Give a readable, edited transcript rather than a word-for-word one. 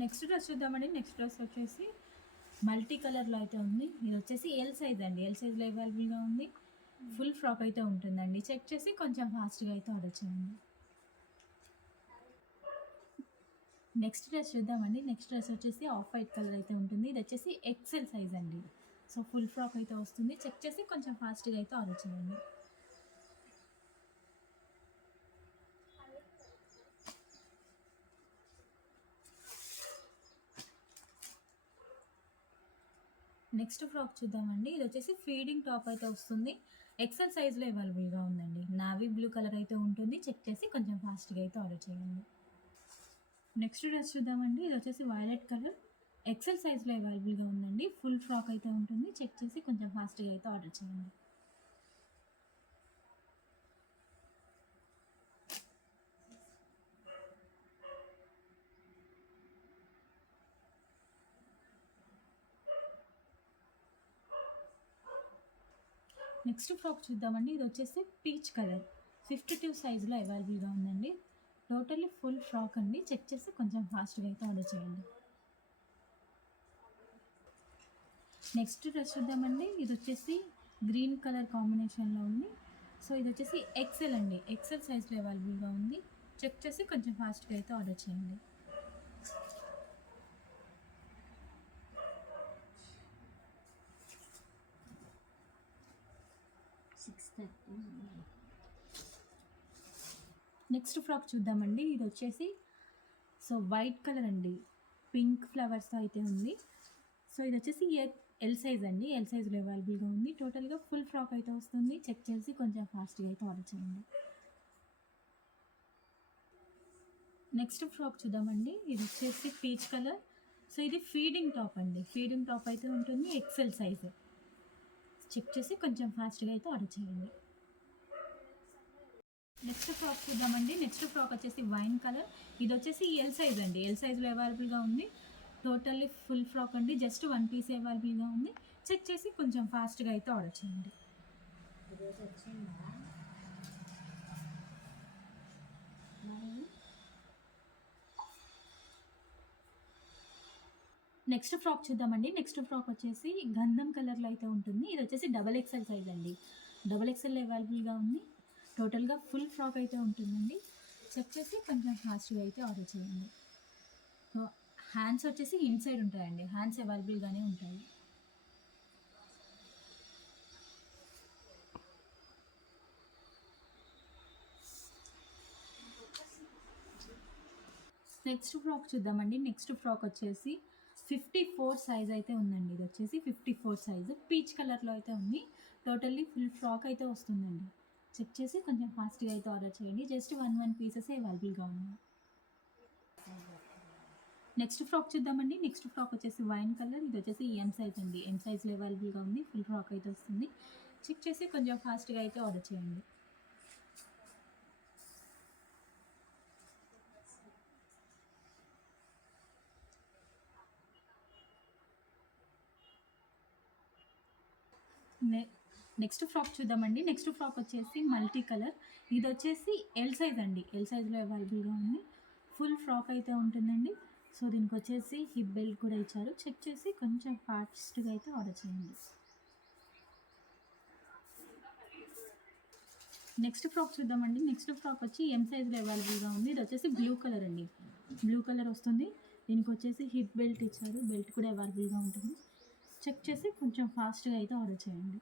Next dress చూద్దామండి. Next dress వచ్చేసి multi కలర్లో అయితే ఉంది. ఇది వచ్చేసి ఎల్ సైజ్ అండి. ఎల్ సైజ్లో అవైలబుల్గా ఉంది. ఫుల్ ఫ్రాక్ అయితే ఉంటుందండి. చెక్ చేసి కొంచెం ఫాస్ట్గా అయితే ఆర్డర్ చేయండి. నెక్స్ట్ డ్రెస్ చూద్దామండి. నెక్స్ట్ డ్రెస్ వచ్చేసి ఆఫ్ వైట్ కలర్ అయితే ఉంటుంది. ఇది వచ్చేసి ఎక్సెల్ సైజ్ అండి. సో ఫుల్ ఫ్రాక్ అయితే వస్తుంది. చెక్ చేసి కొంచెం ఫాస్ట్గా అయితే ఆర్డర్ చేయండి. నెక్స్ట్ ఫ్రాక్ చూద్దామండి. ఇది వచ్చేసి ఫీడింగ్ టాప్ అయితే వస్తుంది. ఎక్సెల్ సైజ్లో అవైలబుల్గా ఉందండి. నావీ బ్లూ కలర్ అయితే ఉంటుంది. చెక్ చేసి కొంచెం ఫాస్ట్గా అయితే ఆర్డర్ చేయండి. నెక్స్ట్ డ్రెస్ చూద్దామండి. ఇది వచ్చేసి వైలెట్ కలర్ ఎక్సెల్ సైజ్లో అవైలబుల్గా ఉందండి. ఫుల్ ఫ్రాక్ అయితే ఉంటుంది. చెక్ చేసి కొంచెం ఫాస్ట్గా అయితే ఆర్డర్ చేయండి. నెక్స్ట్ ఫ్రాక్ చూద్దామండి. ఇది వచ్చేసి పీచ్ కలర్ 52 సైజులో అవైలబుల్గా ఉందండి. టోటల్లీ ఫుల్ ఫ్రాక్ అండి. చెక్ చేసి కొంచెం ఫాస్ట్గా అయితే ఆర్డర్ చేయండి. నెక్స్ట్ డ్రెస్ చూద్దామండి. ఇది వచ్చేసి గ్రీన్ కలర్ కాంబినేషన్లో ఉంది. సో ఇది వచ్చేసి ఎక్సెల్ అండి. ఎక్సెల్ సైజ్లో అవైలబుల్గా ఉంది. చెక్ చేసి కొంచెం ఫాస్ట్గా అయితే ఆర్డర్ చేయండి. నెక్స్ట్ ఫ్రాక్ చూద్దామండి. ఇది వచ్చేసి సో వైట్ కలర్ అండి. పింక్ ఫ్లవర్స్తో అయితే ఉంది. సో ఇది వచ్చేసి ఎల్ సైజ్ అండి. ఎల్ సైజ్లో అవైలబుల్గా ఉంది. టోటల్గా ఫుల్ ఫ్రాక్ అయితే వస్తుంది. చెక్ చేసి కొంచెం ఫాస్ట్గా అయితే ఆర్డర్ చేయండి. నెక్స్ట్ ఫ్రాక్ చూద్దామండి. ఇది వచ్చేసి పీచ్ కలర్. సో ఇది ఫీడింగ్ టాప్ అండి. ఫీడింగ్ టాప్ అయితే ఉంటుంది. XL size. చెక్ చేసి కొంచెం ఫాస్ట్గా అయితే ఆర్డర్ చేయండి. నెక్స్ట్ ఫ్రాక్ చూద్దామండి. నెక్స్ట్ ఫ్రాక్ వచ్చేసి వైన్ కలర్. ఇది వచ్చేసి ఎల్ సైజ్ అండి. ఎల్ సైజ్లో అవైలబుల్గా ఉంది. టోటల్లీ ఫుల్ ఫ్రాక్ అండి. జస్ట్ 1 పీస్ అవైలబుల్గా ఉంది. చెక్ చేసి కొంచెం ఫాస్ట్గా అయితే ఆర్డర్ చేయండి. నెక్స్ట్ ఫ్రాక్ చూద్దామండి. నెక్స్ట్ ఫ్రాక్ వచ్చేసి గంధం కలర్లో అయితే ఉంటుంది. ఇది వచ్చేసి డబల్ ఎక్సెల్ సైజ్ అండి. డబల్ ఎక్సెల్ అవైలబుల్గా ఉంది. టోటల్గా ఫుల్ ఫ్రాక్ అయితే ఉంటుందండి. చెక్ చేసి కొంచెం ఫాస్ట్గా అయితే ఆర్డర్ చేయండి. హ్యాండ్స్ వచ్చేసి ఇన్సైడ్ ఉంటాయండి. హ్యాండ్స్ అవైలబుల్గానే ఉంటాయి. నెక్స్ట్ ఫ్రాక్ చూద్దామండి. నెక్స్ట్ ఫ్రాక్ వచ్చేసి 54 సైజ్ అయితే ఉందండి. ఇది వచ్చేసి 54 సైజు పీచ్ కలర్లో అయితే ఉంది. టోటల్లీ ఫుల్ ఫ్రాక్ అయితే వస్తుందండి. చెక్ చేసి కొంచెం ఫాస్ట్గా అయితే ఆర్డర్ చేయండి. జస్ట్ 1 పీసెస్ అవైలబుల్గా ఉన్నాయి. నెక్స్ట్ ఫ్రాక్ చూద్దామండి. నెక్స్ట్ ఫ్రాక్ వచ్చేసి వైన్ కలర్. ఇది వచ్చేసి ఎం సైజ్ అండి. ఎం సైజ్లో అవైలబుల్గా ఉంది. ఫుల్ ఫ్రాక్ అయితే వస్తుంది. చెక్ చేసి కొంచెం ఫాస్ట్గా అయితే ఆర్డర్ చేయండి. నెక్స్ట్ ఫ్రాక్ చూద్దామండి. నెక్స్ట్ ఫ్రాక్ వచ్చేసి మల్టీ కలర్. ఇది వచ్చేసి ఎల్ సైజ్ అండి. ఎల్ సైజ్లో అవైలబుల్గా ఉంది. ఫుల్ ఫ్రాక్ అయితే ఉంటుందండి. సో దీనికి వచ్చేసి హిప్ బెల్ట్ కూడా ఇచ్చారు. చెక్ చేసి కొంచెం ఫాస్ట్గా అయితే ఆర్డర్ చేయండి. నెక్స్ట్ ఫ్రాక్ చూద్దామండి. నెక్స్ట్ ఫ్రాక్ వచ్చి ఎం సైజ్లో అవైలబుల్గా ఉంది. ఇది వచ్చేసి బ్లూ కలర్ అండి. బ్లూ కలర్ వస్తుంది. దీనికి వచ్చేసి హిప్ బెల్ట్ ఇచ్చారు. బెల్ట్ కూడా అవైలబుల్గా ఉంటుంది. చెక్ చేసి కొంచెం ఫాస్ట్గా అయితే ఆర్డర్ చేయండి.